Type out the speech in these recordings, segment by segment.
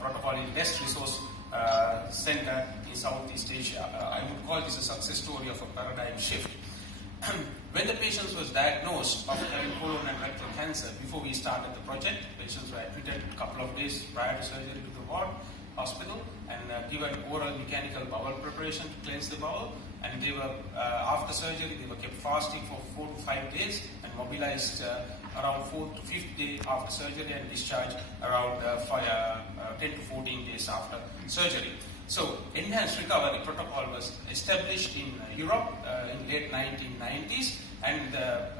protocol in best resource center in Southeast Asia. I would call this a success story of a paradigm shift. When the patient was diagnosed of having colon and rectal cancer, before we started the project, patients were admitted a couple of days prior to surgery to the ward hospital and given oral mechanical bowel preparation to cleanse the bowel. And they were, after surgery, they were kept fasting for 4 to 5 days and mobilized around 4th to 5th day after surgery and discharged around 10 to 14 days after surgery. So, enhanced recovery protocol was established in Europe in late 1990s, and the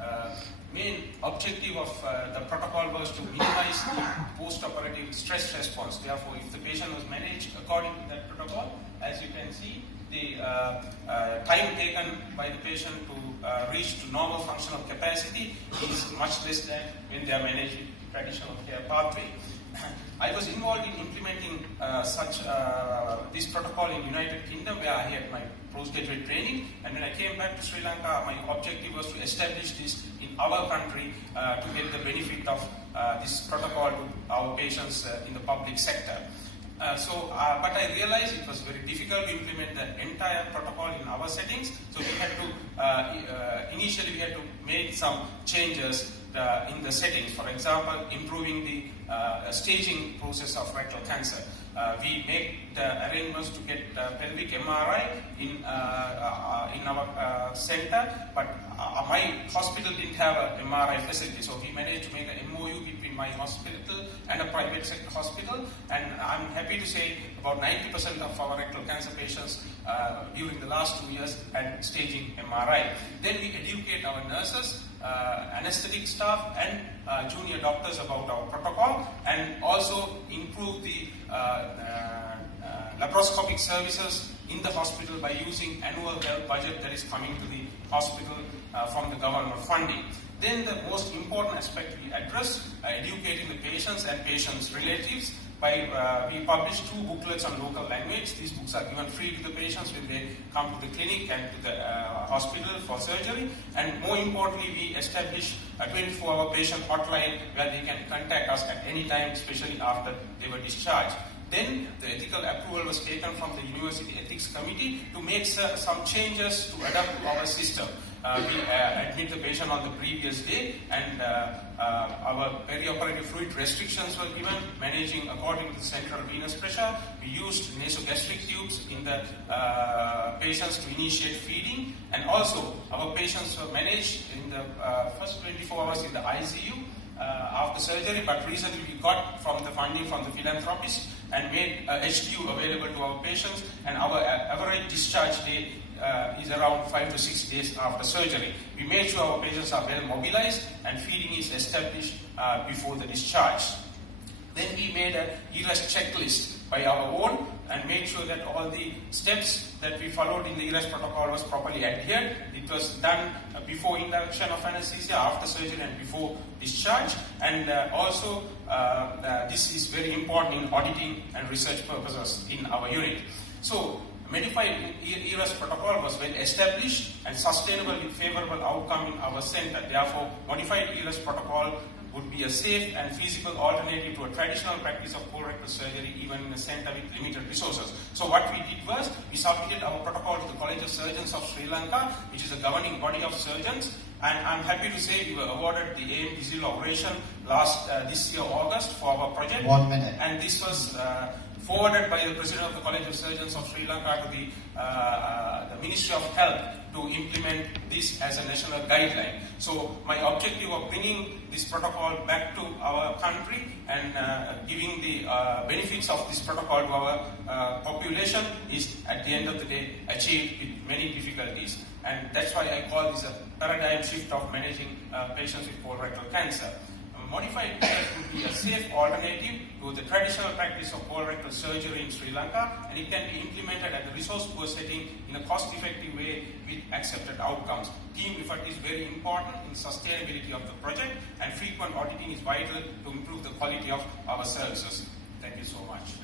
main objective of the protocol was to minimize the post-operative stress response. Therefore, if the patient was managed according to that protocol, as you can see, the time taken by the patient to reach to normal functional capacity is much less than when they are managed with traditional care pathway. I was involved in implementing this protocol in United Kingdom, where I had my postgraduate training, and when I came back to Sri Lanka, my objective was to establish this in our country to get the benefit of this protocol to our patients in the public sector. But I realized it was very difficult to implement the entire protocol in our settings, so we had to, initially we had to make some changes in the settings. For example, improving the staging process of rectal cancer. We make the arrangements to get pelvic MRI in our center, but my hospital didn't have an MRI facility, so we managed to make an MOU between my hospital and a private sector hospital, and I'm happy to say about 90% of our rectal cancer patients during the last 2 years had staging MRI. Then we educate our nurses, anesthetic staff and junior doctors about our protocol, and also improve the laparoscopic services in the hospital by using annual health budget that is coming to the hospital from the government funding. Then the most important aspect we address, educating the patients and patients' relatives. We publish 2 booklets on local language. These books are given free to the patients when they come to the clinic and to the hospital for surgery. And more importantly, we establish a 24-hour patient hotline where they can contact us at any time, especially after they were discharged. Then the ethical approval was taken from the University Ethics Committee to make some changes to adapt to our system. We admit the patient on the previous day, and our perioperative fluid restrictions were given, managing according to the central venous pressure. We used nasogastric tubes in the patients to initiate feeding, and also our patients were managed in the first 24 hours in the ICU after surgery, but recently we got from the funding from the philanthropist and made HTU available to our patients, and our average discharge date is around 5 to 6 days after surgery. We made sure our patients are well mobilized and feeding is established before the discharge. Then we made a ERAS checklist by our own and made sure that all the steps that we followed in the ERAS protocol was properly adhered. It was done before induction of anesthesia, after surgery and before discharge. And also this is very important in auditing and research purposes in our unit. So modified ERAS protocol was well established and sustainable with favorable outcome in our center. Therefore, modified ERAS protocol would be a safe and feasible alternative to a traditional practice of colorectal surgery, even in a center with limited resources. So what we did was, we submitted our protocol to the College of Surgeons of Sri Lanka, which is a governing body of surgeons, and I'm happy to say we were awarded the AIM Digital Operation this year August for our project. 1 minute. And this was forwarded by the President of the College of Surgeons of Sri Lanka to the Ministry of Health to implement this as a national guideline. So my objective of bringing this protocol back to our country and giving the benefits of this protocol to our population is at the end of the day achieved with many difficulties. And that's why I call this a paradigm shift of managing patients with colorectal cancer. Modified ERAS would be a safe alternative to the traditional practice of colorectal surgery in Sri Lanka, and it can be implemented at the resource-poor setting in a cost-effective way with accepted outcomes. Team effort is very important in sustainability of the project, and frequent auditing is vital to improve the quality of our services. Thank you so much.